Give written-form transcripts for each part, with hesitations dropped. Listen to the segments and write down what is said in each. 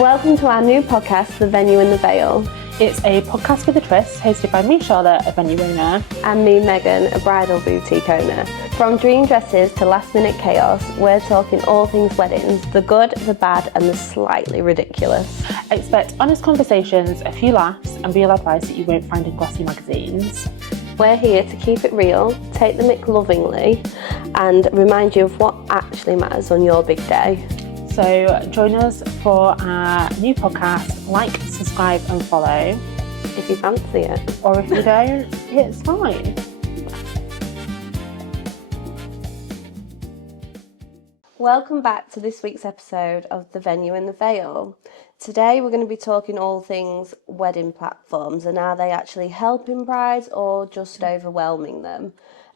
Welcome to our new podcast, The Venue in the Vale. It's a podcast with a twist, hosted by me, Charlotte, a venue owner. And me, Megan, a bridal boutique owner. From dream dresses to last minute chaos, we're talking all things weddings, the good, the bad and the slightly ridiculous. Expect honest conversations, a few laughs and real advice that you won't find in glossy magazines. We're here to keep it real, take the mick lovingly and remind you of what actually matters on your big day. So join us for our new podcast. Like, subscribe and follow. If you fancy it. Or if you don't, it's fine. Welcome back to this week's episode of The Venue in the Vale. Today we're going to be talking all things wedding platforms and are they actually helping brides or just overwhelming them?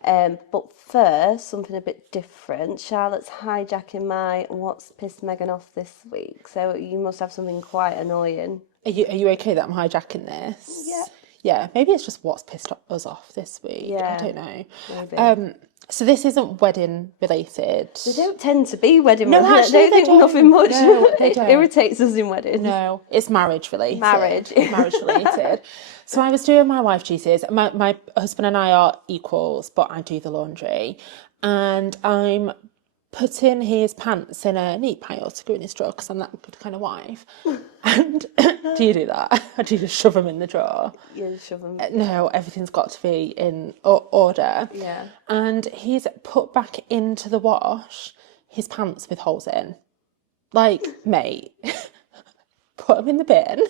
But first, something a bit different. Charlotte's hijacking my what's pissed Megan off this week. So you must have something quite annoying. Are you okay that I'm hijacking this? Yeah. Yeah, maybe it's just what's pissed us off this week. Yeah, I don't know. Maybe. So this isn't wedding related. They don't tend to be wedding No, related. actually, I don't think nothing much. No, they It don't. irritates us in weddings. No, it's marriage related. Marriage related. So I was doing my wife duties. My husband and I are equals, but I do the laundry. And I'm putting his pants in a neat pile to go in his drawer because I'm that good kind of wife. And do you do that? I do just shove them in the drawer. You shove them. No, everything's got to be in order. Yeah. And he's put back into the wash his pants with holes in. Like, mate, put them in the bin.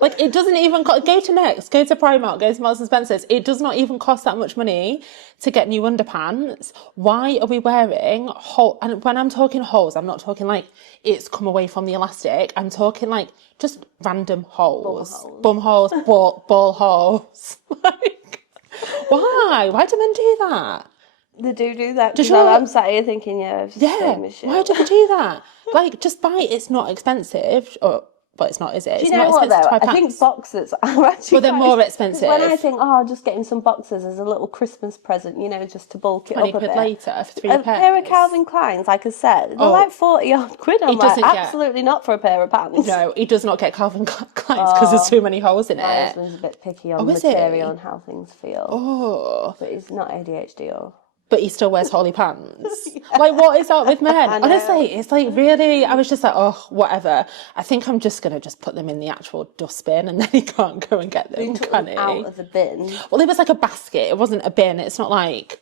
Like, it doesn't even go to Next, go to Primark, go to Marks and Spencer's. It does not even cost that much money to get new underpants. Why are we wearing holes? And when I'm talking holes, I'm not talking like it's come away from the elastic. I'm talking like just random holes. Bum holes, ball holes. Like, why? Why do men do that? They do that. Does I'm sat here thinking, same as shit. Why do they do that? Like, just buy it. It's not expensive. But it's not, is it? Do you know what, though? I think boxers are actually... Well, they're more expensive. When I think, just getting some boxers as a little Christmas present, just to bulk it up a bit. 20 quid later for 3 A pairs. pair of Calvin Kleins, like I said, they're like 40-odd quid. I'm like, absolutely not for a pair of pants. No, he does not get Calvin Kleins because there's too many holes in it. My husband's a bit picky on material and how things feel. Oh. But he's not ADHD or... But he still wears holly pants. Yeah. Like, what is that with men? Honestly, it's like really, I was just like, whatever. I think I'm just going to just put them in the actual dustbin and then he can't go and get them, can he? Out of the bin. Well, it was like a basket. It wasn't a bin. It's not like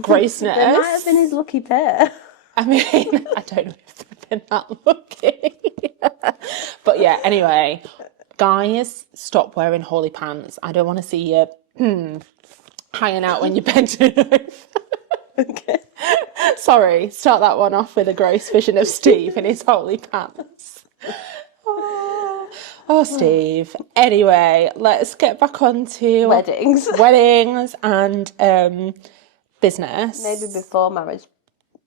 grossness. It might have been his lucky pair. I mean, I don't know if they've been that lucky. But yeah, anyway, guys, stop wearing holly pants. I don't want to see you hanging out when you're bending over. Okay. Sorry, start that one off with a gross vision of Steve in his holly pants. Oh, Steve. Anyway, let's get back on to weddings and business. Maybe before marriage,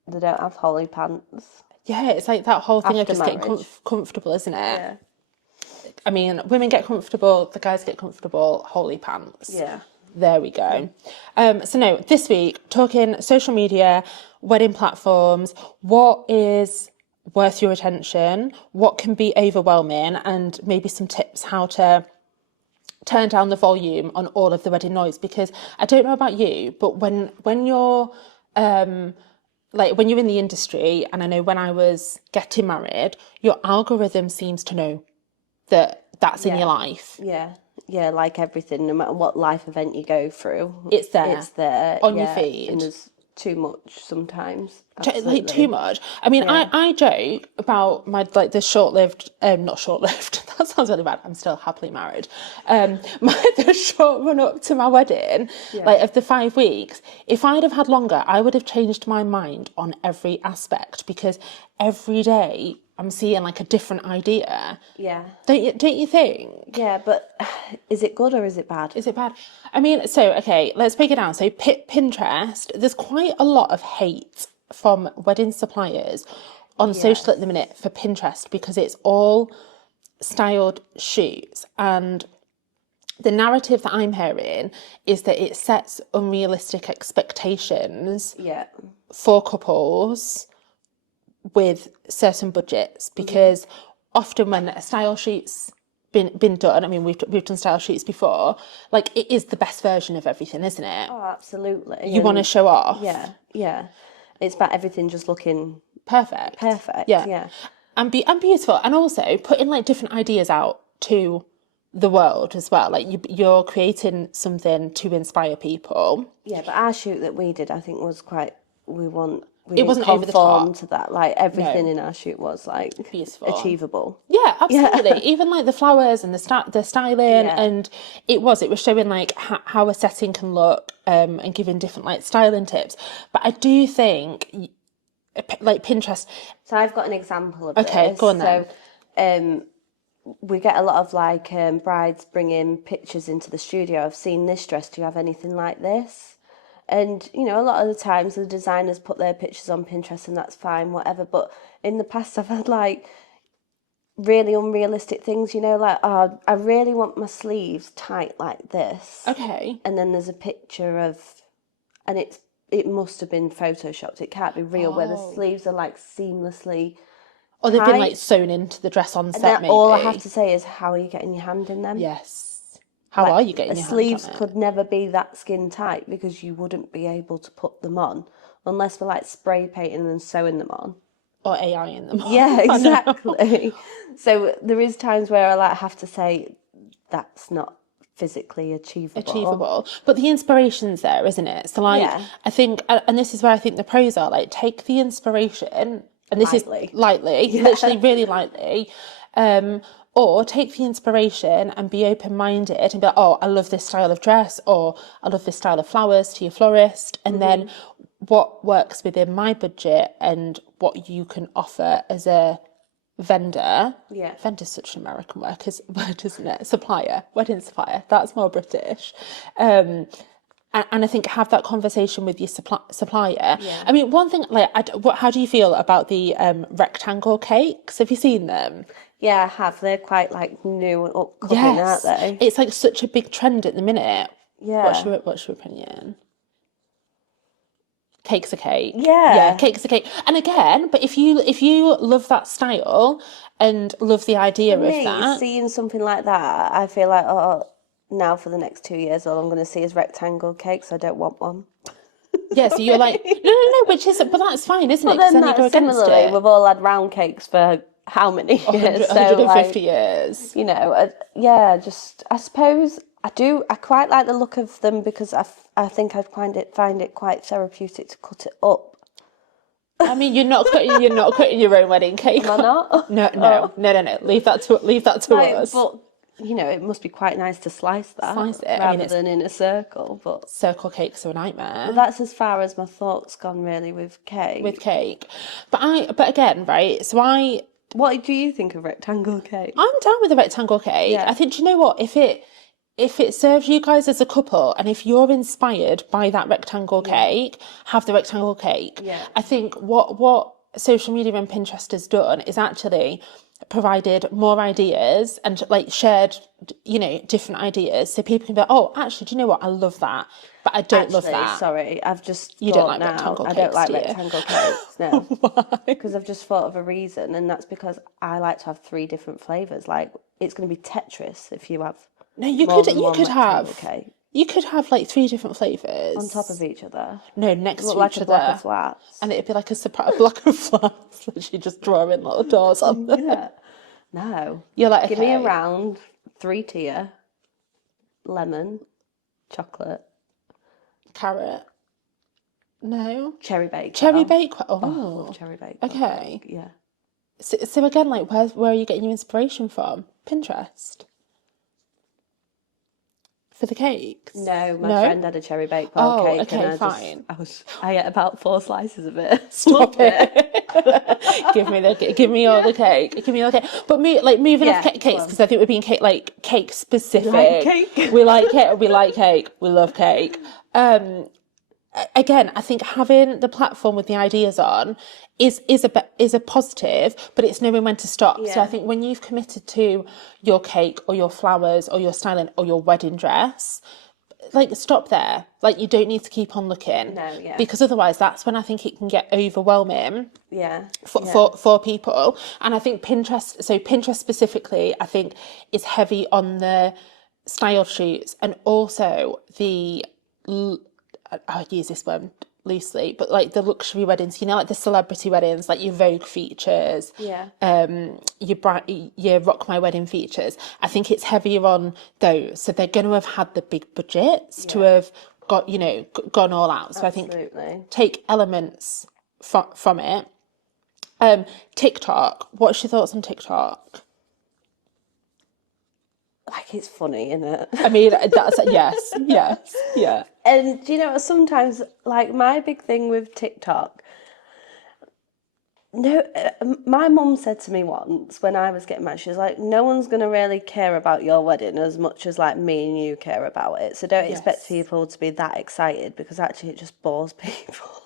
they don't have holly pants. Yeah, it's like that whole thing After of just getting comfortable, isn't it? Yeah. I mean, women get comfortable, the guys get comfortable, holly pants. Yeah. There we go. So no, this week, talking social media, wedding platforms, what is worth your attention, what can be overwhelming, and maybe some tips how to turn down the volume on all of the wedding noise. Because I don't know about you, but when you're like when you're in the industry, and I know when I was getting married, your algorithm seems to know that that's in your life. Yeah, like everything, no matter what life event you go through. It's there. On your feed. And there's too much sometimes. Like too much. I mean, I joke about my, like, the short-lived, not short-lived, that sounds really bad, I'm still happily married. The short run up to my wedding, like of the 5 weeks, if I'd have had longer, I would have changed my mind on every aspect because every day I'm seeing like a different idea. Yeah. Don't you think? Yeah, but is it good or is it bad? Is it bad? I mean, so, okay, let's break it down. So Pinterest, there's quite a lot of hate from wedding suppliers on social at the minute for Pinterest because it's all styled shoots. And the narrative that I'm hearing is that it sets unrealistic expectations for couples with certain budgets because often when a style shoot's been done, I mean, we've done style shoots before, like, it is the best version of everything, isn't it? Oh, absolutely. You want to show off. Yeah. It's about everything just looking Perfect. Yeah. And beautiful. And also putting like different ideas out to the world as well. Like you're creating something to inspire people. Yeah, but our shoot that we did, I think, was quite. It wasn't over the top to that. Like everything in our shoot was like beautiful, achievable. Yeah, absolutely. Yeah. Even like the flowers and the styling, and it was showing like how a setting can look, and giving different like styling tips. But I do think like Pinterest. So I've got an example of this. Go on then. So, we get a lot of like brides bringing pictures into the studio. I've seen this dress. Do you have anything like this? And, you know, a lot of the times the designers put their pictures on Pinterest and that's fine, whatever. But in the past I've had like really unrealistic things, you know, like, oh, I really want my sleeves tight like this. Okay. And then there's a picture of, and it must have been photoshopped. It can't be real, where the sleeves are like seamlessly or they've been like sewn into the dress on set, maybe. All I have to say is, how are you getting your hand in them? Yes. How are you getting your hands on it? Sleeves could never be that skin tight because you wouldn't be able to put them on unless we're like spray painting and sewing them on. Or AI in them. Yeah, exactly. So there is times where I like have to say that's not physically achievable. But the inspiration's there, isn't it? So like, I think, and this is where I think the pros are, like, take the inspiration, and this is lightly, literally really lightly, or take the inspiration and be open-minded and be like, oh, I love this style of dress, or I love this style of flowers, to your florist, and then what works within my budget and what you can offer as a vendor. Yeah. Vendor's such an American word, isn't it? Supplier, wedding supplier, that's more British. And I think have that conversation with your supplier. Yeah. I mean, one thing, like, how do you feel about the rectangle cakes? Have you seen them? Yeah, I have. They're quite like new and upcoming, aren't they? It's like such a big trend at the minute. Yeah. What should we put in? Cake's a cake. Yeah, cake's a cake. And again, but if you love that style and love the idea of that, seeing something like that, I feel like, oh, now for the next 2 years, all I'm going to see is rectangle cakes. I don't want one. Yeah, so you're like, no, but that's fine, isn't it? But then that's similarly, we've all had round cakes for how many years? 150 years. You know, I suppose I quite like the look of them because I think I'd find it quite therapeutic to cut it up. I mean, you're not cutting your own wedding cake. Am I not? No. Leave that to us. But you know, it must be quite nice to slice it rather than in a circle. But circle cakes are a nightmare. But that's as far as my thoughts gone really with cake. But again, right? So what do you think of rectangle cake? I'm down with a rectangle cake. Yeah. I think, do you know what? If it serves you guys as a couple, and if you're inspired by that rectangle cake, have the rectangle cake. Yeah. I think what social media and Pinterest has done is actually provided more ideas and like shared, you know, different ideas, so people can be like, oh, actually, do you know what? I love that, but I don't love that. Sorry, I've just you don't like rectangle cakes. I don't like rectangle cakes. No. Why? Because I've just thought of a reason, and that's because I like to have 3 different flavors. Like, it's going to be Tetris if you have. No, you could have like 3 different flavors on top of each other. No, next to like each a block of flats, and it'd be like a surprise block of flats that you just draw in little doors on them. Yeah. No, you're like, give me a round 3-tier, lemon, chocolate, carrot. No, cherry bake. Oh, cherry bake. Okay, yeah. So again, like, where are you getting your inspiration from? Pinterest. For the cakes? No, my friend had a cherry baked cake. Okay, and fine. I ate about 4 slices of it. Stop it. Give me all the cake. Give me all the cake. But moving off cakes, because I think we're being cake specific. Like cake? We like cake. We like cake. We love cake. Again, I think having the platform with the ideas on is a positive, but it's knowing when to stop. Yeah. So I think when you've committed to your cake or your flowers or your styling or your wedding dress, like stop there. Like you don't need to keep on looking. No, yeah. Because otherwise that's when I think it can get overwhelming. Yeah. For people. And I think Pinterest specifically, I think is heavy on the style shoots and also I use this one loosely, but like the luxury weddings, you know, like the celebrity weddings, like your Vogue features, your Rock My Wedding features. I think it's heavier on those, so they're going to have had the big budgets to have got, you know, gone all out. So Absolutely. I think take elements from it. TikTok. What's your thoughts on TikTok? Like, it's funny, isn't it? I mean, that's yes, yeah. And you know, sometimes, like, my big thing with TikTok, my mum said to me once when I was getting married, she was like, no one's going to really care about your wedding as much as, like, me and you care about it. So don't expect people to be that excited, because actually it just bores people.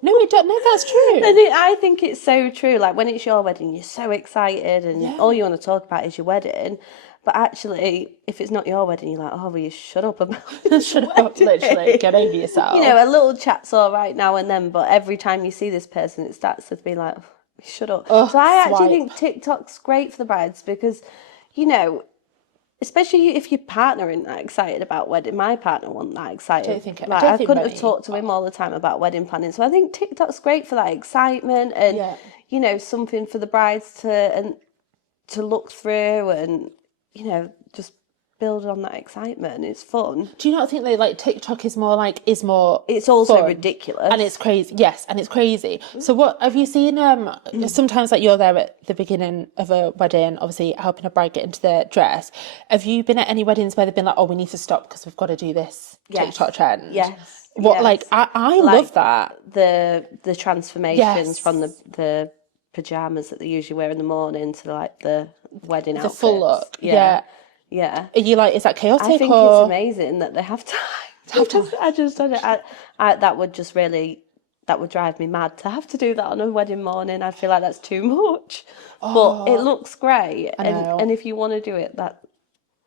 No, we don't. No, that's true. And I think it's so true. Like, when it's your wedding, you're so excited and all you want to talk about is your wedding. But actually, if it's not your wedding, you're like, oh, will you shut up about it? Shut up, literally. Get over yourself. You know, a little chat's all right now and then, but every time you see this person, it starts to be like, shut up. So I actually think TikTok's great for the brides because, you know, especially if your partner isn't that excited about wedding. My partner wasn't that excited. I couldn't have talked to him all the time about wedding planning. So I think TikTok's great for that excitement and, you know, something for the brides to look through and, you know, just build on that excitement. It's fun. Do you not think that like TikTok is more? It's also fun, ridiculous and it's crazy. Yes, and it's crazy. So what have you seen? Sometimes like you're there at the beginning of a wedding, obviously helping a bride get into their dress. Have you been at any weddings where they've been like, oh, we need to stop because we've got to do this TikTok trend? Yes. What like I love that the transformations from the pajamas that they usually wear in the morning to like the wedding outfits. The full look. Yeah. Are you like, is that chaotic? I think it's amazing that they have time. I just don't know. That would drive me mad to have to do that on a wedding morning. I feel like that's too much. But it looks great. And if you want to do it,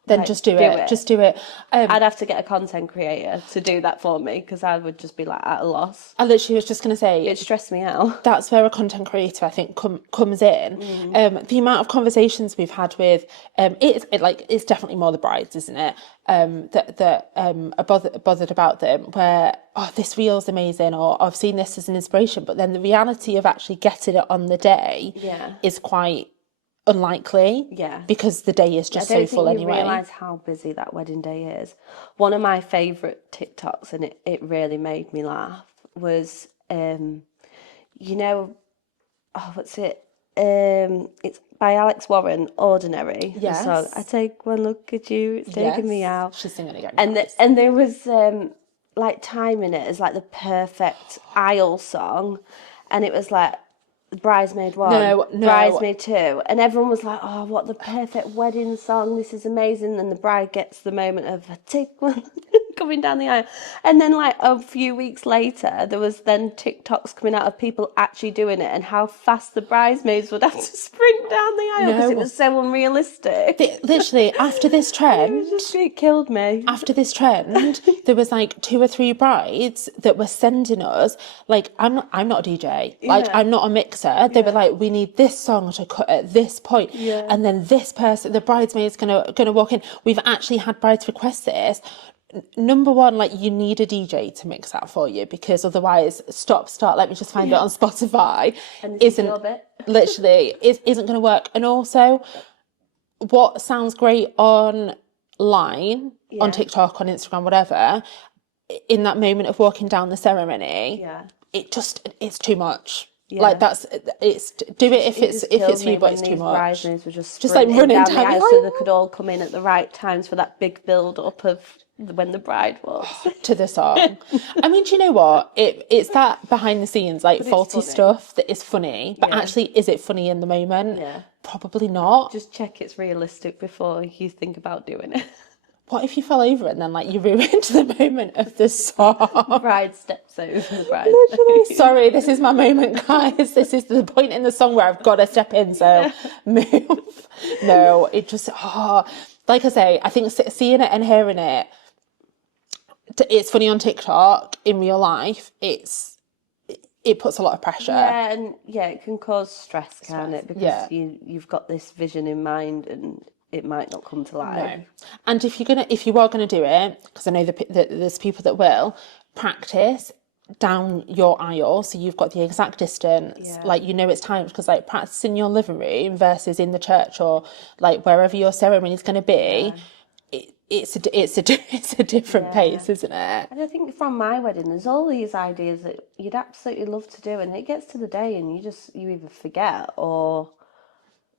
then just do it. Just do it. I'd have to get a content creator to do that for me because I would just be like at a loss. I literally was just going to say, it stressed me out. That's where a content creator, I think, comes in. The amount of conversations we've had with, it's definitely more the brides, isn't it? That are bothered about them. Where this reel's amazing, or I've seen this as an inspiration, but then the reality of actually getting it on the day is quite unlikely, because the day is just so full anyway. I don't think you realise how busy that wedding day is. One of my favourite TikToks, and it really made me laugh, was, you know, what's it? It's by Alex Warren, Ordinary. Yes. The song, I take one look at you, it's taking me out. She's singing it again. And there was, like, timing it as, like, the perfect aisle song, and it was, like, Bridesmaid 1, no. Bridesmaid 2, and everyone was like, oh, what the perfect wedding song, this is amazing. And the bride gets the moment of a tick one coming down the aisle, and then like a few weeks later there was then TikToks coming out of people actually doing it and how fast the bridesmaids would have to sprint down the aisle because it was so unrealistic. Literally after this trend, it killed me. After this trend, there was like 2 or 3 brides that were sending us like, I'm not a DJ, like I'm not a mixer. They were like, we need this song to cut at this point, and then this person, the bridesmaid's gonna walk in. We've actually had brides request this. Number one, like, you need a DJ to mix that for you, because otherwise, start, let me just find it on Spotify, and isn't going to work. And also, what sounds great online, on TikTok, on Instagram, whatever, in that moment of walking down the ceremony, it's too much. Yeah. Like it's do it if it's for you, but it's too much. Bridesmaids were just like running down the aisle so they could all come in at the right times for that big build up of when the bride walks to the song. I mean, do you know what? It's that behind the scenes, like faulty stuff that is funny, but actually, is it funny in the moment? Yeah, probably not. Just check it's realistic before you think about doing it. What if you fell over and then like you ruined the moment of the song? Bride steps over the bride. Literally, sorry, this is my moment, guys. This is the point in the song where I've got to step in, so move. No, it just, like I say, I think seeing it and hearing it, it's funny on TikTok. In real life, it puts a lot of pressure. Yeah, and it can cause stress, can it? Because yeah. you've got this vision in mind and it might not come to life. No. And if you are gonna do it, because I know that there's people that will practice down your aisle, so you've got the exact distance, Yeah. like it's time, because like practice in your living room versus in the church or like wherever your ceremony is going to be, it's a different pace, isn't it? And I think from my wedding, there's all these ideas that you'd absolutely love to do, and it gets to the day and you either forget or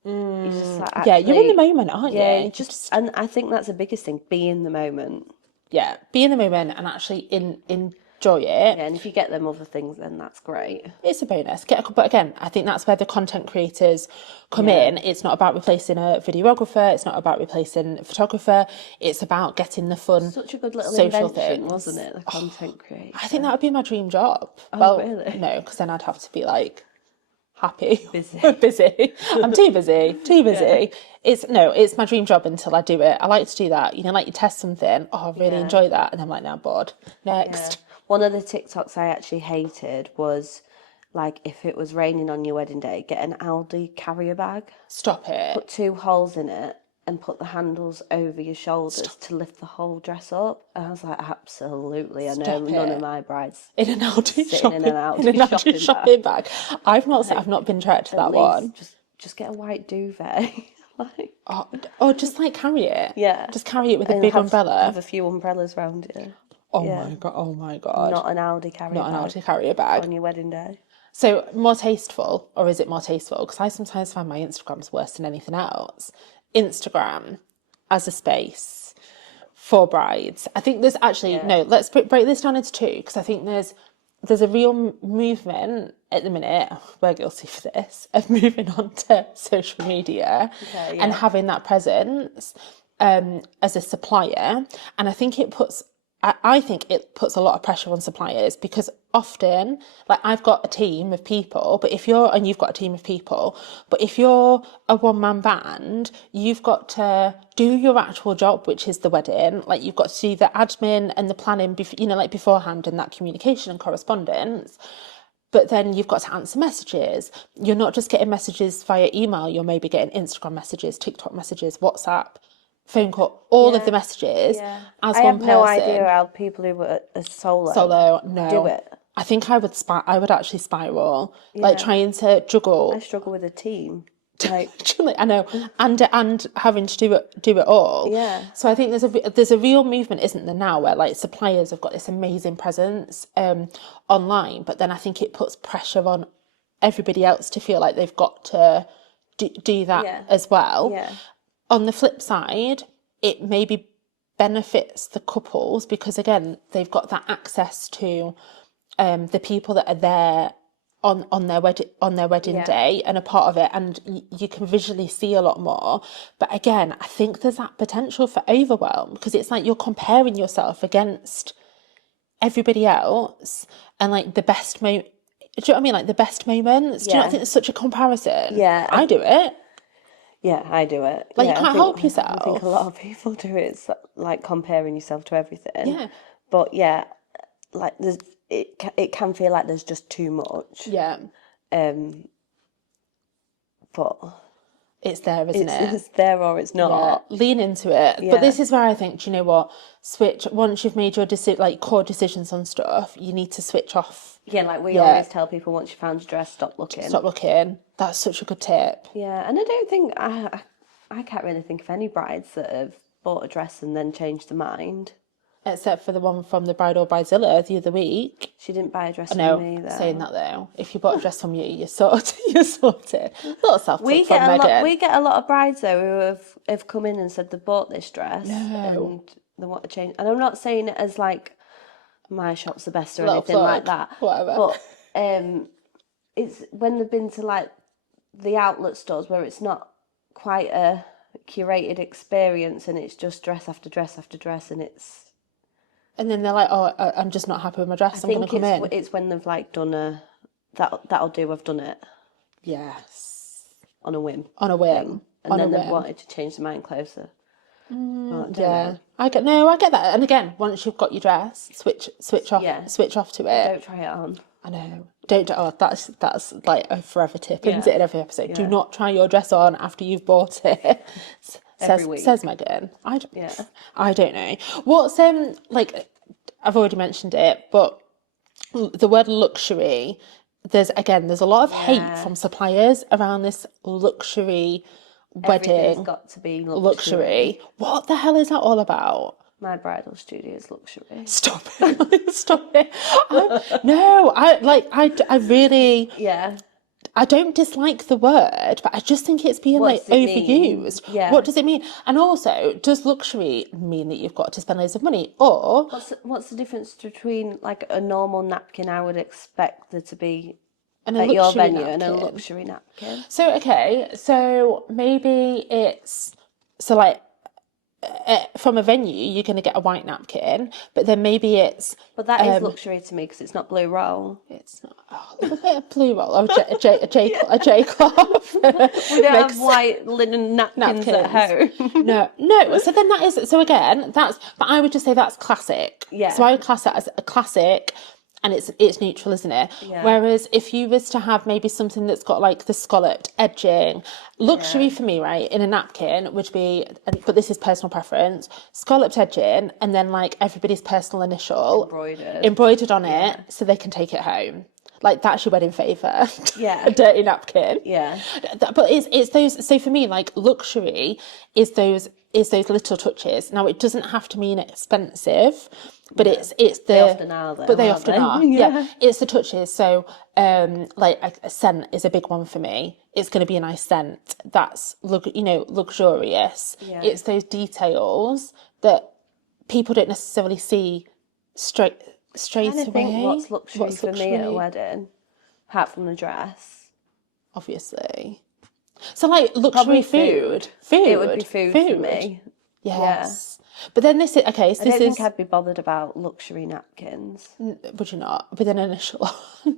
you just like actually, you're in the moment, aren't you? Yeah, and I think that's the biggest thing: be in the moment. Yeah, be in the moment and actually enjoy it. Yeah, and if you get them other things, then that's great. It's a bonus. But again, I think that's where the content creators come in. It's not about replacing a videographer. It's not about replacing a photographer. It's about getting the fun, such a good little social invention, things. wasn't it? The content creator. I think that would be my dream job. Oh, really? No, because then I'd have to be like happy, busy. busy. I'm too busy. Yeah. It's my dream job until I do it. I like to do that. Like you test something. Oh, I really enjoy that, and I'm like, now I'm bored. Next. Yeah. One of the TikToks I actually hated was like, if it was raining on your wedding day, get an Aldi carrier bag. Stop it. Put 2 holes in it and put the handles over your shoulders to lift the whole dress up. And I was like, absolutely. I know none of my brides in an Aldi shopping bag. I've not been treated to that one. Just get a white duvet. or just like carry it. Yeah. Just carry it with a big umbrella. Have a few umbrellas around you. Oh my god. Not an Aldi carrier bag on your wedding day. So more tasteful, or is it more tasteful? Because I sometimes find my Instagram's worse than anything else. Instagram as a space for brides. I think there's actually no. Let's break this down into 2, because I think there's a real movement at the minute. We're guilty for this, of moving on to social media and having that presence as a supplier. And I think it puts a lot of pressure on suppliers, because often, like, I've got a team of people, and you've got a team of people, but if you're a one-man band, you've got to do your actual job, which is the wedding. Like, you've got to do the admin and the planning, beforehand, and that communication and correspondence. But then you've got to answer messages. You're not just getting messages via email, you're maybe getting Instagram messages, TikTok messages, WhatsApp, phone call, all of the messages as I one have person. no idea how people who are solo no. do it. I think I would actually spiral, like trying to juggle. I struggle with a team. I know, and having to do it all. Yeah. So I think there's a real movement, isn't there, now, where like suppliers have got this amazing presence online, but then I think it puts pressure on everybody else to feel like they've got to do that as well. Yeah. On the flip side, it maybe benefits the couples, because again, they've got that access to the people that are there on their wedding day and a part of it, and you can visually see a lot more. But again, I think there's that potential for overwhelm, because it's like you're comparing yourself against everybody else and like the best do you know what I mean? Like the best moments. Do you not think there's such a comparison? Yeah. I do it. Yeah, I do it. Like, you can't help yourself. I think a lot of people do it. It's like comparing yourself to everything. Yeah. But like it can feel like there's just too much. Yeah. But it's there, isn't it? It's there or it's not. Yeah. Lean into it. Yeah. But this is where I think, do you know what? Switch, once you've made your core decisions on stuff, you need to switch off. Yeah, like we always tell people, once you found your dress, stop looking. Stop looking. That's such a good tip. Yeah, and I don't think, I can't really think of any brides that have bought a dress and then changed their mind. Except for the one from the Bride or Bridezilla the other week. She didn't buy a dress from me, though. Saying that though, if you bought a dress from you, you're sorted. You're sorted. Little self-tip We from Megan. We get a lot of brides though who have come in and said they bought this dress and they want to change. And I'm not saying it as like my shop's the best or anything like that. Whatever. But it's when they've been to like the outlet stores where it's not quite a curated experience and it's just dress after dress after dress, and it's. And then they're like, "Oh, I'm just not happy with my dress. I'm going to come in." It's when they've like done that'll do. I've done it. Yes. On a whim. On a whim. And then they've wanted to change their mind closer. But Yeah, I get that. And again, once you've got your dress, switch off to it. don't try it on. I know. Don't. Oh, that's like a forever tip. Isn't Yeah. it in every episode? Do Yeah. not try your dress on after you've bought it. Every week. Says Megan. I don't know. What's like? I've already mentioned it, but the word luxury. There's a lot of hate from suppliers around this luxury wedding. Everything's got to be luxury. What the hell is that all about? My bridal studio is luxury. Stop it! Stop it! I really. Yeah. I don't dislike the word, but I just think it's being What does it mean? overused. Yeah. What does it mean? And also, does luxury mean that you've got to spend loads of money, or What's the difference between like a normal napkin I would expect there to be a at your luxury venue and a napkin? luxury napkin? So maybe it's from a venue you're going to get a white napkin, but then maybe it's. But that is luxury to me because it's not blue roll. It's not. Oh, a little bit of blue roll or a J cloth. We don't have white linen napkins at home. No. So then that is. So again, but I would just say that's classic. Yeah. So I would class that as a classic. And it's neutral, isn't it? Yeah. Whereas if you was to have maybe something that's got like the scalloped edging, luxury for me, right, in a napkin would be, but this is personal preference, scalloped edging, and then like everybody's personal initial embroidered on it, so they can take it home. Like that's your wedding favour. Yeah. A dirty napkin. Yeah. But it's those. So for me, like luxury is those little touches. Now it doesn't have to mean expensive, but it's the. They often are, though. But they often are. Yeah. It's the touches. So like a scent is a big one for me. It's going to be a nice scent. That's luxurious. Yeah. It's those details that people don't necessarily see straight I away. think what's luxury for me at a wedding, apart from the dress, obviously. So like luxury probably food. It would be food for me. Yes. But then this is okay. So I don't think I'd be bothered about luxury napkins. Would you not? With an initial on.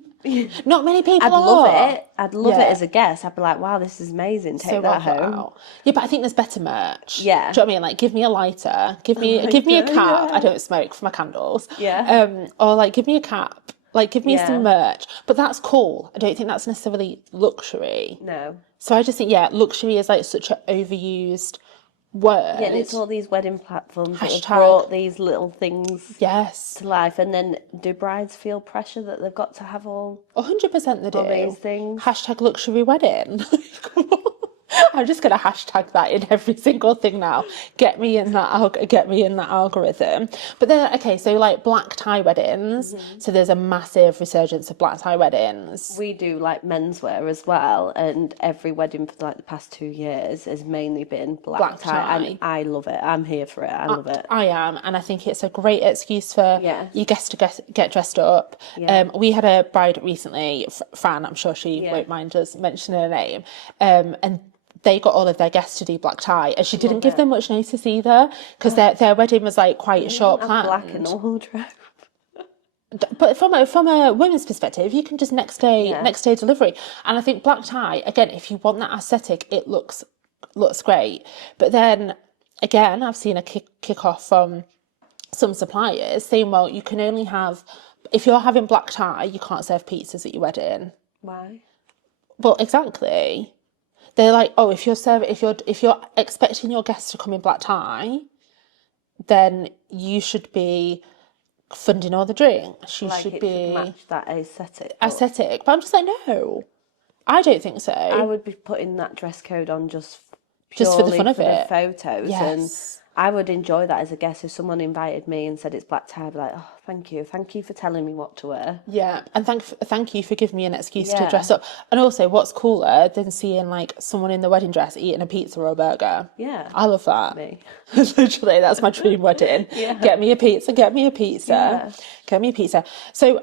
Not many people I'd are. love it. I'd love it as a guest. I'd be like, wow, this is amazing. Take that home. Wow. Yeah, but I think there's better merch. Yeah. Do you know what I mean? Like, give me a lighter. Give me a cap. Yeah. I don't smoke for my candles. Yeah. Or like, give me a cap. Like, give me some merch. But that's cool. I don't think that's necessarily luxury. No. So I just think, luxury is like such an overused word. Yeah, and it's all these wedding platforms that have brought these little things to life. And then do brides feel pressure that they've got to have 100% they do. All these things? Hashtag luxury wedding. Come on. I'm just going to hashtag that in every single thing now. Get me in that algorithm. But then, okay, so like black tie weddings. Mm-hmm. So there's a massive resurgence of black tie weddings. We do like menswear as well, and every wedding for like the past 2 years has mainly been black tie, and I love it. I'm here for it. I love it. I am, and I think it's a great excuse for you guests to get dressed up. Yeah. We had a bride recently, Fran. I'm sure she won't mind us mentioning her name. And they got all of their guests to do black tie, and she didn't give them much notice either, because their wedding was like quite short planned. Black in the wardrobe. But from a women's perspective, you can just next day delivery. And I think black tie, again, if you want that aesthetic, it looks great. But then again, I've seen a kick off from some suppliers saying, well, you can only have, if you're having black tie, you can't serve pizzas at your wedding. Why? Well, exactly. They're like, oh, if you're expecting your guests to come in black tie, then you should be funding all the drinks. You should be match that aesthetic. But I'm just like, no, I don't think so. I would be putting that dress code on just for the fun of it, the photos. Yes. And I would enjoy that as a guest. If someone invited me and said it's black tie, I'd be like, oh, thank you for telling me what to wear. Yeah, and thank you for giving me an excuse to dress up. And also, what's cooler than seeing like someone in the wedding dress eating a pizza or a burger? Yeah, I love that. Me. Literally, that's my dream wedding. Get me a pizza. Get me a pizza. So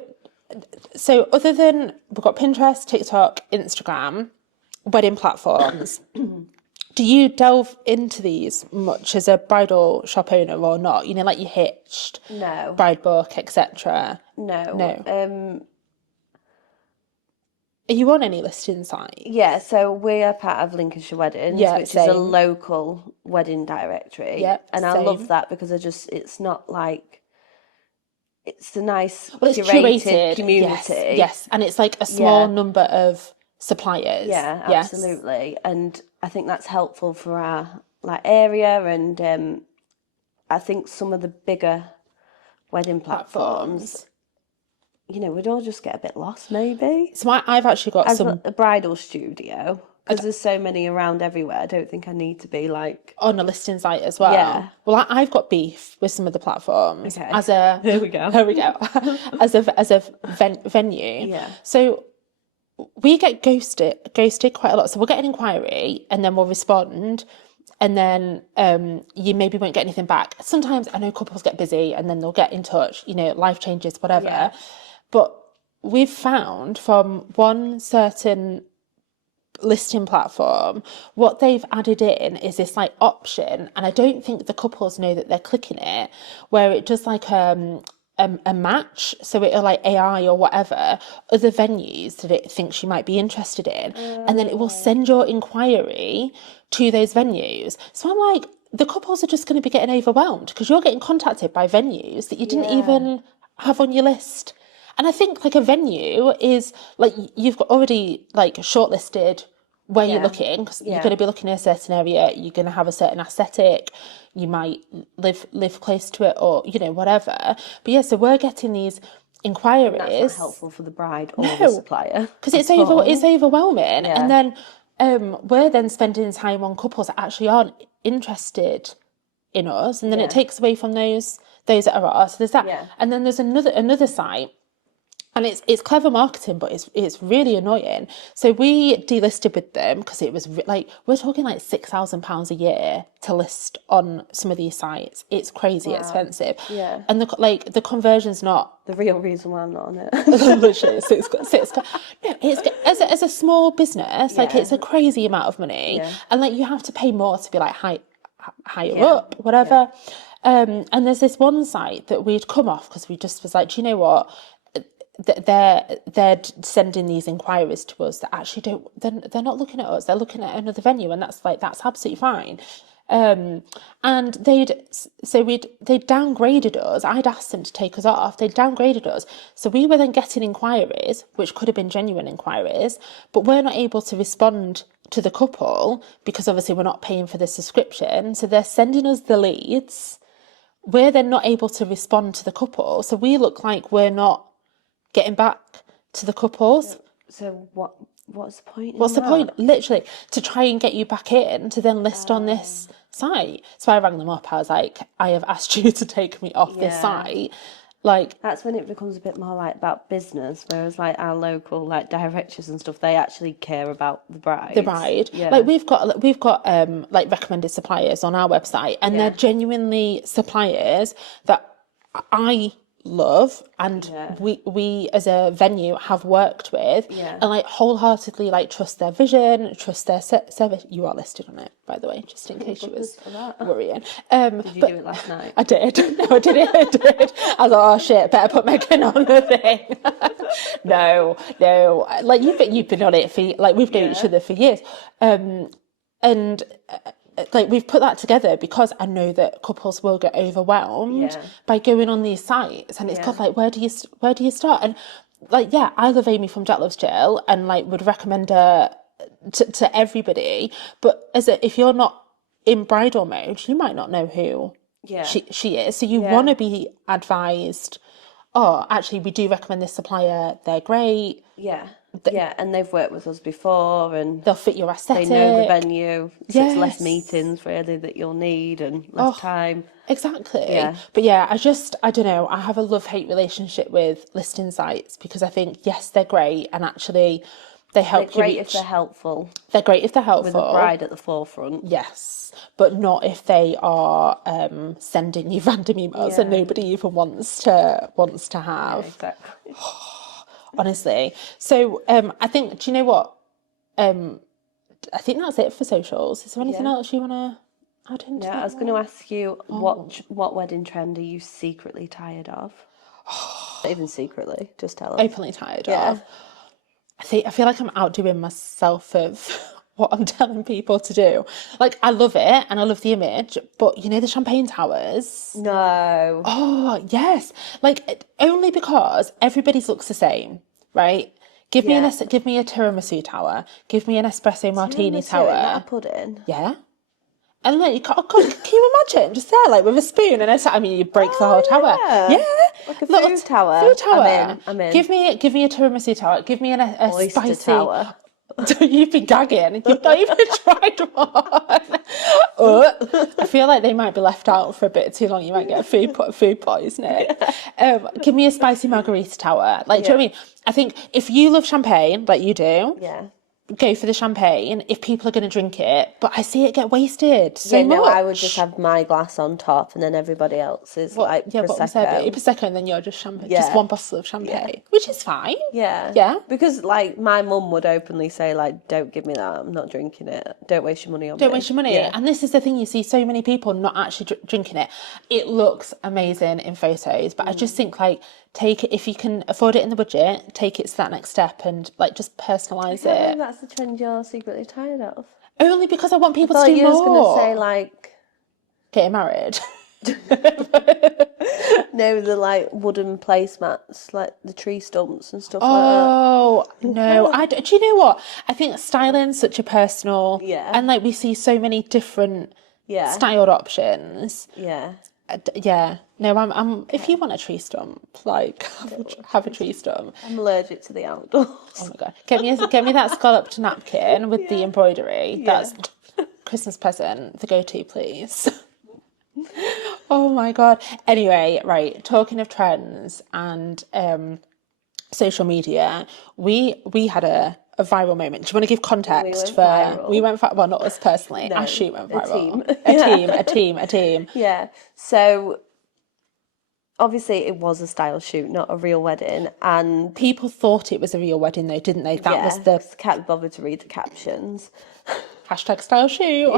other than, we've got Pinterest, TikTok, Instagram, wedding platforms. Do you delve into these much as a bridal shop owner or not? You know, like you Hitched, no, Bride Book, etc. No. Are you on any listing site? Yeah, so we are part of Lincolnshire Weddings, Yeah, which is a same. local wedding directory. Yep, And I love same. that because it's not like, it's a nice Well, it's curated curated. Yes, community. yes, and it's like a small Yeah, number of suppliers. yeah, Yes, absolutely. And I think that's helpful for our like area, and I think some of the bigger wedding platforms, platforms. we'd all just get a bit lost maybe. So I've actually got As a some bridal studio, because there's so many around everywhere, I don't think I need to be like, on a listing site as well. yeah, Well, I've got beef with some of the platforms okay, as a there we go. there we go as a venue. Yeah, So we get ghosted quite a lot. So we'll get an inquiry and then we'll respond, and then you maybe won't get anything back. Sometimes I know couples get busy and then they'll get in touch. Life changes, whatever. yeah, But we've found from one certain listing platform, what they've added in is this like option, and I don't think the couples know that they're clicking it, where it does like a match, so it'll like AI or whatever other venues that it thinks you might be interested in, and then it will send your inquiry to those venues. So I'm like, the couples are just going to be getting overwhelmed because you're getting contacted by venues that you didn't yeah, even have on your list. And I think like a venue is like you've got already like shortlisted where you're yeah, looking, because you're yeah. going to be looking in a certain area, you're going to have a certain aesthetic, you might live close to it, or whatever. But yeah, so we're getting these And that's not inquiries. helpful for the bride or the No, supplier because at all. it's overwhelming, and Yeah, then we're then spending time on couples that actually aren't interested in us, and then it yeah, takes away from those that are ours. So there's that, yeah. and then there's another site, and it's clever marketing, but it's really annoying. So we delisted with them because it was like, we're talking like £6,000 a year to list on some of these sites. It's crazy Wow. expensive, Yeah. and the conversion's not The real reason why I'm not on it. literally six. No, it's as a small business, like Yeah, it's a crazy amount of money, yeah, and like you have to pay more to be like higher yeah, up, whatever. And there's this one site that we'd come off because we just was like, do you know what? They're sending these inquiries to us that actually don't, they're not looking at us, they're looking at another venue, and that's absolutely fine. And they'd downgraded us. I'd asked them to take us off. They'd downgraded us, so we were then getting inquiries which could have been genuine inquiries, but we're not able to respond to the couple because obviously we're not paying for the subscription. So they're sending us the leads, we're then not able to respond to the couple, so we look like we're not getting back to the couples. So what's the point in What's the that? point? Literally, to try and get you back in to then list on this site. So I rang them up. I was like, I have asked you to take me off this Yeah. site. Like, That's when it becomes a bit more like about business, whereas like our local like directors and stuff, they actually care about the bride. Yeah. like we've got like recommended suppliers on our website, and they're genuinely suppliers that I love, and Yeah. we as a venue have worked with, Yeah. and like wholeheartedly like trust their vision, trust their service. You are listed on it, by the way, just in case you was for that. worrying. Did you do it last night? I did. No, I did it. I did. I thought, oh shit, better put Megan on the thing. No. Like you've been on it for, like, we've known each other for years, and like we've put that together because I know that couples will get overwhelmed by going on these sites, and it's called like, where do you start? And like, yeah, I love Amy from Jack Loves Jill, and like would recommend her to everybody. But if you're not in bridal mode, you might not know who she is. So you want to be advised, oh, actually, we do recommend this supplier. They're great. Yeah. And they've worked with us before, and They'll fit your they aesthetic. know the venue. So it's less Yes. meetings really that you'll need, and less time. Exactly. Yeah. But yeah, I don't know. I have a love-hate relationship with listing sites because I think, yes, they're great, and actually they help They're great you if they're helpful, They're great if they're helpful. with the bride at the forefront. Yes, but not if they are sending you random emails that nobody even wants to have. Exactly. Honestly. So I think, do you know what? I think that's it for socials. Is there anything else you want to add into Yeah, that? I was going to ask you what wedding trend are you secretly tired of? Not even secretly, just tell us. Openly tired of. I feel like I'm outdoing myself of what I'm telling people to do. Like, I love it and I love the image, but you know the champagne towers? No. Oh, yes. Like, only because everybody's looks the same, right? Yeah. Give me a tiramisu tower. Give me an espresso martini Tiramisu, isn't that a tower. pudding? Yeah. And like, oh God, can you imagine? Just there, like with a spoon and I mean, you break the whole tower. Yeah. Yeah. Like a Little food tower. food tower. I'm in. Give me a tiramisu tower. Give me a Oyster spicy. tower. You've been gagging. You've not even tried one. I feel like they might be left out for a bit too long. You might get food poisoning. Give me a spicy margarita tower. Like, do you know what I mean? I think if you love champagne, like you do, Yeah. go for the champagne if people are going to drink it. But I see it get wasted so much. No, I would just have my glass on top and then everybody else is like What was Prosecco. Prosecco, and then you're just champagne, Yeah. just one bottle of champagne, which is fine. Yeah. Yeah. Because like my mum would openly say like, don't give me that, I'm not drinking it. Don't waste your money on me. Don't waste your money. Yeah. And this is the thing, you see so many people not actually drinking it. It looks amazing in photos, but I just think like, take it, if you can afford it in the budget, take it to that next step and like just personalise I it. think that's the trend you're secretly tired of. Only because I want people I to thought do you was more. going to say like... Getting married. No, the like wooden placemats, like the tree stumps and stuff Oh, no. Do you know what? I think styling's such a personal... Yeah. And like we see so many different Yeah. styled options. like that. Yeah. Yeah. No, I'm if you want a tree stump, like have a tree stump. I'm allergic to the outdoors. Oh my God. Get me that scalloped napkin with the embroidery. That's Christmas present, the go-to, please. Oh my God. Anyway, right, talking of trends and social media, we had a viral moment. Do you want to give context for viral. we went well, not us personally. No, Our shoot went viral. a A team. Yeah. So obviously it was a style shoot, not a real wedding, and People thought it was a real wedding though, didn't they? That was the can't be bothered to read the captions. hashtag style shoot.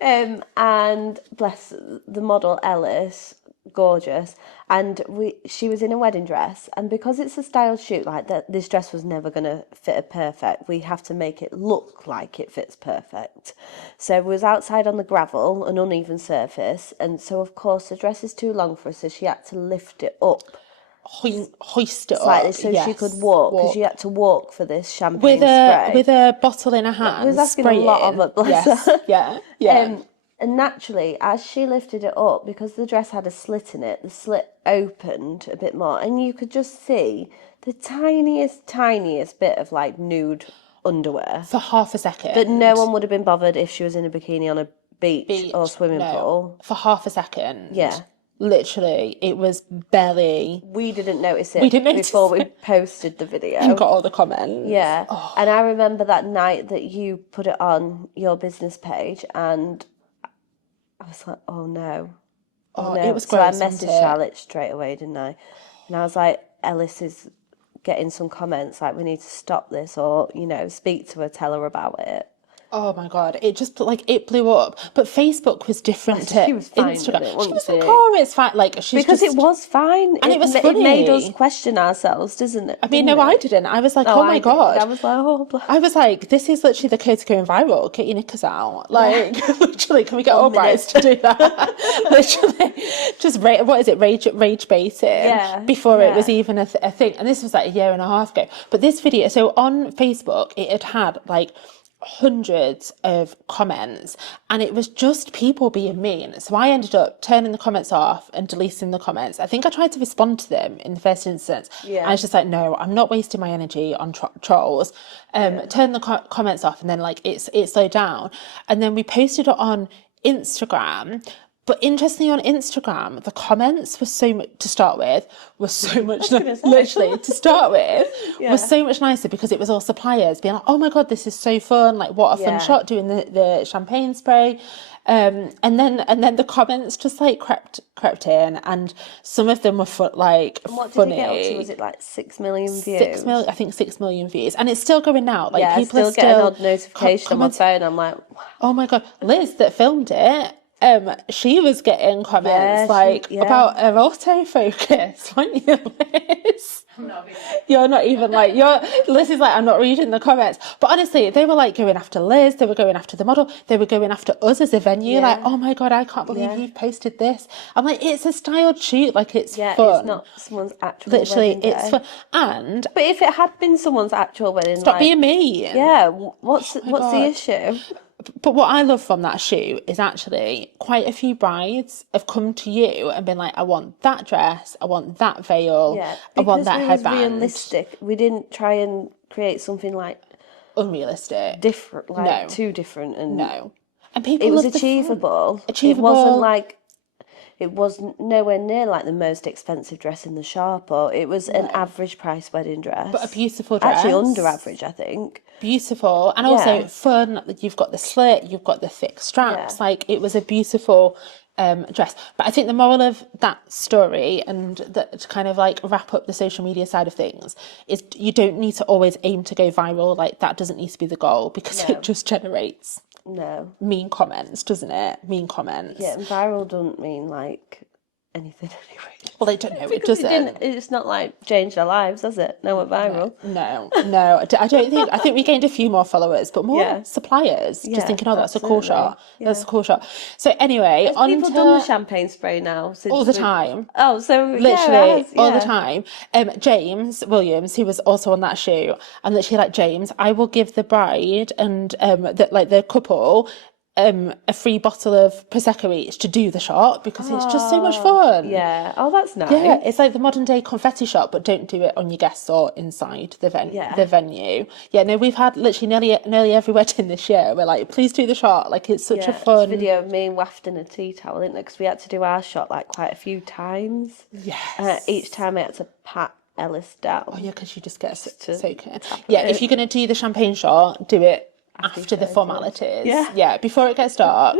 Yeah. And bless the model Ellis, gorgeous, and she was in a wedding dress, and because it's a style shoot, like that, this dress was never going to fit her perfect. We have to make it look like it fits perfect. So it was outside on the gravel, an uneven surface, and so of course the dress is too long for her, so she had to lift it up Hoist it slightly up, so she could walk, because she had to walk for this champagne with spray. a bottle in her hand. It was asking a lot of it, bless her. Yeah. And naturally, as she lifted it up, because the dress had a slit in it, the slit opened a bit more, and you could just see the tiniest bit of like nude underwear. For half a second. But no one would have been bothered if she was in a bikini on a beach or swimming pool. For half a second. Yeah. Literally, it was barely... We didn't notice it before we posted the video. And got all the comments. Yeah. Oh. And I remember that night that you put it on your business page, and I was like, oh no. Oh, no. it was so gross, I messaged Charlotte straight away, didn't I? And I was like, Ellis is getting some comments like, we need to stop this, or, you know, speak to her, tell her about it. Oh my God, it just like it blew up. But Facebook was different to She was fine Instagram. with it, She was wasn't like, she? oh, it's fine. Like she's Because just... it was fine. And it was funny. It made us question ourselves, doesn't it? I mean, no, I didn't. I was like, oh my God. I was like, oh, blah. I was like, this is literally the code to going viral. Get your knickers out. Like, literally, can we get all brides to do that? Literally, just rage baiting before it was even a thing. And this was like a year and a half ago. But this video, so on Facebook, it had like hundreds of comments, and it was just people being mean. So I ended up turning the comments off and deleting the comments. I think I tried to respond to them in the first instance. I was just like, no, I'm not wasting my energy on trolls. Turn the comments off, and then like it slowed down, and then we posted it on Instagram. But interestingly, on Instagram, the comments were so much to start with was so much literally to start with was so much nicer, because it was all suppliers being like, "Oh my God, this is so fun! Like, what a fun shot doing the champagne spray." And then the comments just like crept in, and some of them were funny. What did you get up to? Was it like 6 million views? 6 million, I think 6 million views, and it's still going now. Like people I still are get an odd notification on my phone. I'm like, wow. Oh my God, Liz that filmed it. She was getting comments Yeah, about her autofocus, weren't you, Liz? You're not even like, Liz is like, I'm not reading the comments. But honestly, they were like going after Liz, they were going after the model, they were going after us as a venue. Like, oh my God, I can't believe you've posted this. I'm like, it's a styled shoot, like it's fun. It's not someone's actual Literally, wedding it's day. fun. And But if it had been someone's actual wedding, stop being mean. Yeah, what's the God. issue? But what I love from that shoot is actually quite a few brides have come to you and been like, I want that dress, I want that veil, I want that headband. Because it was realistic. We didn't try and create something like unrealistic, different, like too different, and and people. It was achievable. It wasn't like. It was nowhere near like the most expensive dress in the shop, or it was an average price wedding dress. But a beautiful dress. Actually under average, I think. Beautiful. And also fun. You've got the slit, you've got the thick straps. Like, it was a beautiful dress. But I think the moral of that story, and to kind of like wrap up the social media side of things, is you don't need to always aim to go viral. Like, that doesn't need to be the goal, because it just generates mean comments, doesn't it? Mean comments. Yeah, and viral doesn't mean like anything anyway. Well, I don't know. It doesn't. It's not like changed our lives, has it? No, we're viral. No. I don't think. I think we gained a few more followers, but more suppliers. Just thinking, that's a cool shot. That's a cool shot. So anyway, Has people done the champagne spray now? All the time. Oh, so literally all the time. James Williams, who was also on that shoot, and literally like, James, I will give the bride and the couple a free bottle of Prosecco each to do the shot, because it's just so much fun. Yeah. Oh, that's nice. Yeah, it's like the modern day confetti shot, but don't do it on your guests or inside the venue. Yeah, no, we've had literally nearly every wedding this year. We're like, please do the shot. Like, it's such a fun video of me wafting a tea towel, isn't it? Because we had to do our shot like quite a few times. Yes. Each time I had to pat Ellis down. Oh yeah, because you just get soaking. Yeah, if you're gonna do the champagne shot, do it after the formalities. Yeah, before it gets dark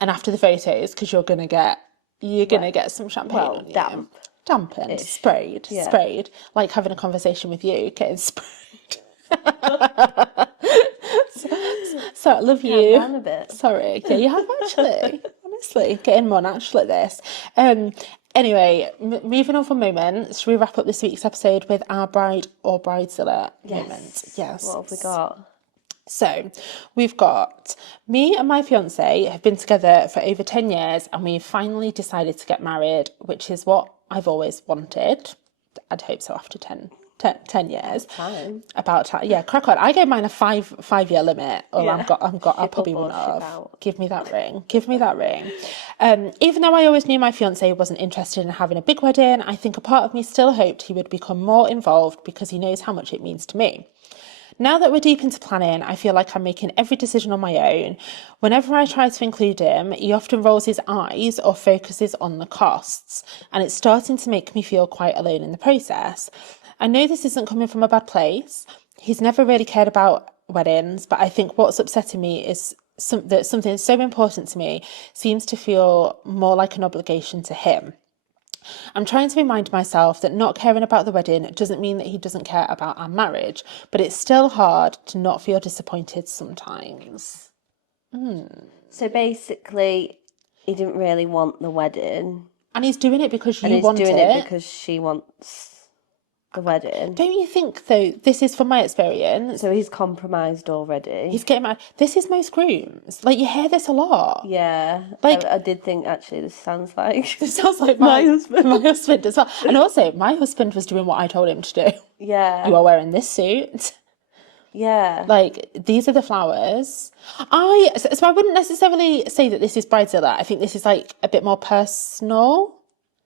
and after the photos, because you're gonna get some champagne on you. Dampened, sprayed, like having a conversation with you, getting sprayed. so I love you. Down a bit. Sorry, yeah, you have actually. Honestly, getting more natural at this. Anyway, moving on from moments, should we wrap up this week's episode with our bride or bridezilla moment? Yes. What have we got? So, we've got me and my fiance have been together for over 10 years, and we've finally decided to get married, which is what I've always wanted. I'd hope so after 10 years. About time. Yeah, crack on. I gave mine a five-year limit, or I'll probably run off. Give me that ring. Even though I always knew my fiance wasn't interested in having a big wedding, I think a part of me still hoped he would become more involved, because he knows how much it means to me. Now that we're deep into planning, I feel like I'm making every decision on my own. Whenever I try to include him, he often rolls his eyes or focuses on the costs, and it's starting to make me feel quite alone in the process. I know this isn't coming from a bad place. He's never really cared about weddings, but I think what's upsetting me is that something so important to me seems to feel more like an obligation to him. I'm trying to remind myself that not caring about the wedding doesn't mean that he doesn't care about our marriage, but it's still hard to not feel disappointed sometimes. So basically, he didn't really want the wedding. And he's doing it because you want it. And he's doing it because she wants the wedding. Don't you think, though, this is from my experience? So he's compromised already. He's getting married. This is most grooms. Like, you hear this a lot. Yeah. Like, I did think, actually, this sounds like my husband. My husband as well. And also, my husband was doing what I told him to do. Yeah. You are wearing this suit. Yeah. Like, these are the flowers. So I wouldn't necessarily say that this is Bridezilla. I think this is, like, a bit more personal.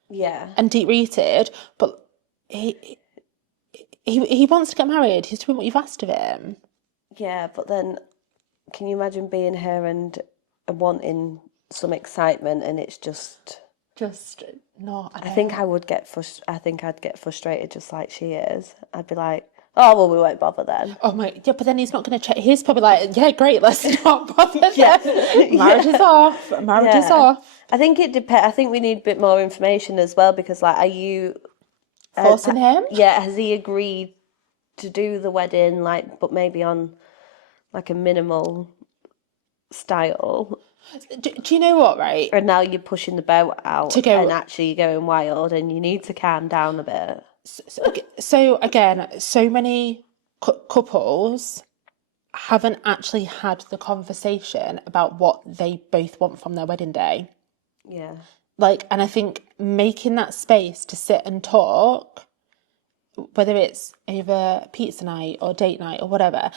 Yeah. And deep-rooted. But he wants to get married. He's doing what you've asked of him. Yeah, but then can you imagine being her and wanting some excitement, and it's just not. I think I would get I'd get frustrated just like she is. I'd be like, oh well, we won't bother then. Oh my, yeah, but then he's not going to check. He's probably like, yeah, great, let's not bother. Marriage is off. Marriage is off. I think it depends. I think we need a bit more information as well, because like, are you forcing him? Yeah, has he agreed to do the wedding, like, but maybe on like a minimal style? Do you know what, right? And now you're pushing the boat out To go- and actually you're going wild and you need to calm down a bit. So again, so many couples haven't actually had the conversation about what they both want from their wedding day. Yeah. Like, and I think making that space to sit and talk, whether it's over pizza night or date night or whatever,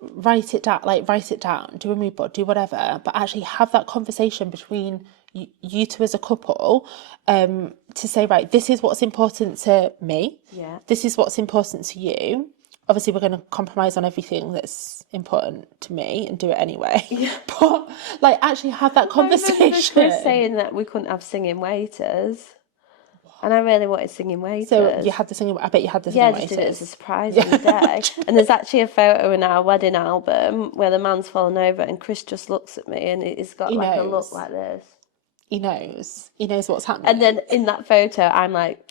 write it down, do a mood board, do whatever, but actually have that conversation between you two as a couple, to say, right, this is what's important to me. Yeah. This is what's important to you. Obviously, we're going to compromise on everything that's important to me and do it anyway. Yeah. But, like, actually have that conversation. Chris saying that we couldn't have singing waiters. And I really wanted singing waiters. So you had the singing, I bet you had the singing waiters. Yeah, I just did it as a surprise on the day. And there's actually a photo in our wedding album where the man's fallen over and Chris just looks at me and he's got like a look like this. He knows what's happening. And then in that photo, I'm like...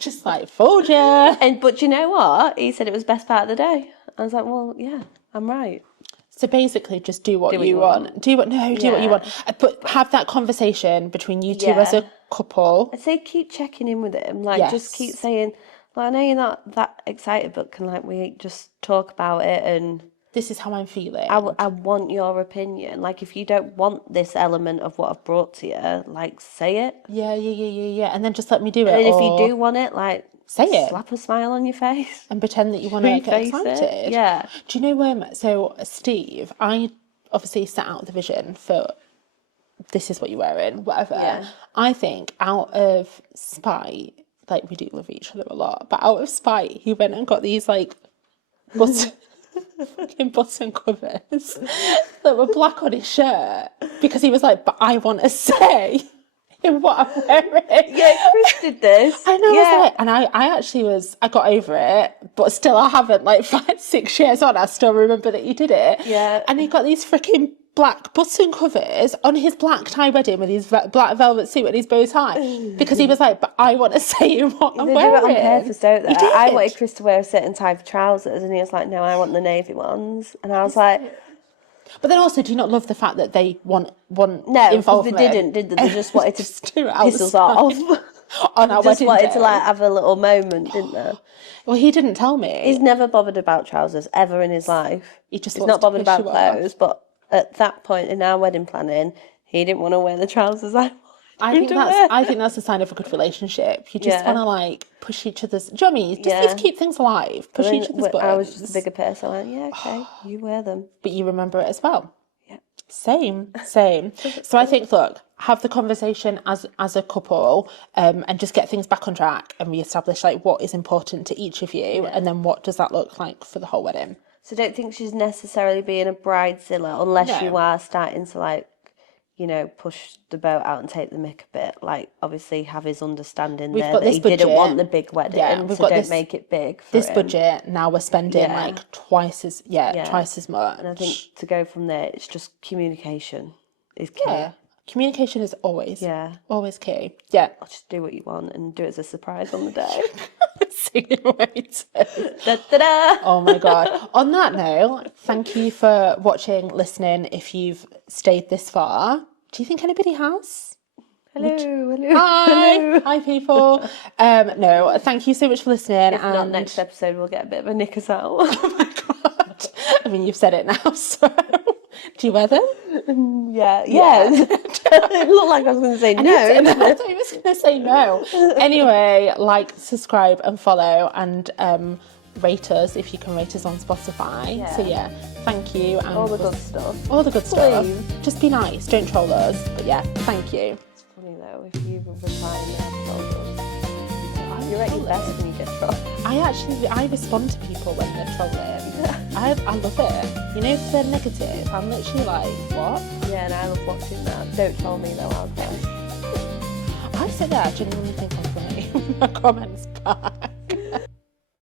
just like, fooled ya. But you know what? He said it was best part of the day. I was like, well, yeah, I'm right. So basically, just do what you want. Do what you want. But have that conversation between you two as a couple. I'd say keep checking in with him. Like, just keep saying, well, I know you're not that excited, but can we just talk about it and... This is how I'm feeling. I want your opinion. Like, if you don't want this element of what I've brought to you, like, say it. Yeah. And then just let me do it. And if you do want it, like... Say it. Slap a smile on your face. And pretend that you want to get excited. It. Yeah. Do you know, so Steve, I obviously set out the vision for this is what you're wearing, whatever. Yeah. I think out of spite, like we do love each other a lot, but out of spite, he went and got these like fucking button covers that were black on his shirt because he was like, but I want to say... in what I'm wearing. Yeah, Chris did this. I know, yeah. And I got over it, but still I haven't, like 5-6 years on, I still remember that he did it. Yeah. And he got these freaking black button covers on his black tie wedding with his black velvet suit and his bow tie because he was like, but I want to say what I'm wearing. They do it on purpose, don't they? He did. I wanted Chris to wear a certain type of trousers and he was like, no, I want the navy ones. And I was like... But then also, do you not love the fact that they want involvement? No, they didn't, did they? They just wanted to piss us off. On our wedding day. Just wanted to like have a little moment, didn't they? Well, he didn't tell me. He's never bothered about trousers ever in his life. He's not bothered about clothes, but at that point in our wedding planning, he didn't want to wear the trousers I think that's a sign of a good relationship. You just want to like push each other's. Do you know what I mean? Just need to keep things alive. Push each other's buttons. I was just a bigger person. I went, yeah, okay, you wear them, but you remember it as well. Yeah, same. So I think, look, have the conversation as a couple, and just get things back on track and reestablish like what is important to each of you, and then what does that look like for the whole wedding. So don't think she's necessarily being a bridezilla unless you are starting to like, you know, push the boat out and take the mick a bit. Like, obviously, have his understanding there that he didn't want the big wedding, so don't make it big for him. Budget, now we're spending like twice as much. And I think to go from there, it's just communication is key. Yeah. Communication is always key. Yeah. I'll just do what you want and do it as a surprise on the day. Singing waiters. Da, da, da. Oh my God. On that note, thank you for watching, listening. If you've stayed this far, do you think anybody has? Hello. Hi people. No, thank you so much for listening. If not, next episode we'll get a bit of a knickers out. Oh my God. I mean, you've said it now, so... Do you wear them? Yeah. It looked like I was going to say no. I thought you was going to say no. Anyway, like, subscribe and follow and rate us if you can rate us on Spotify. Yeah. So yeah, thank you. And all the good stuff. All the good stuff. Just be nice. Don't troll us. But yeah, thank you. It's funny though, if you reply and have trolled us, you're at your best when you get trolled. I respond to people when they're trolling. I love it. You know, if they're negative, I'm literally like, what? Yeah, and I love watching that. Don't troll me though, I'll cry. I sit there, I genuinely think I'm funny. My comments back.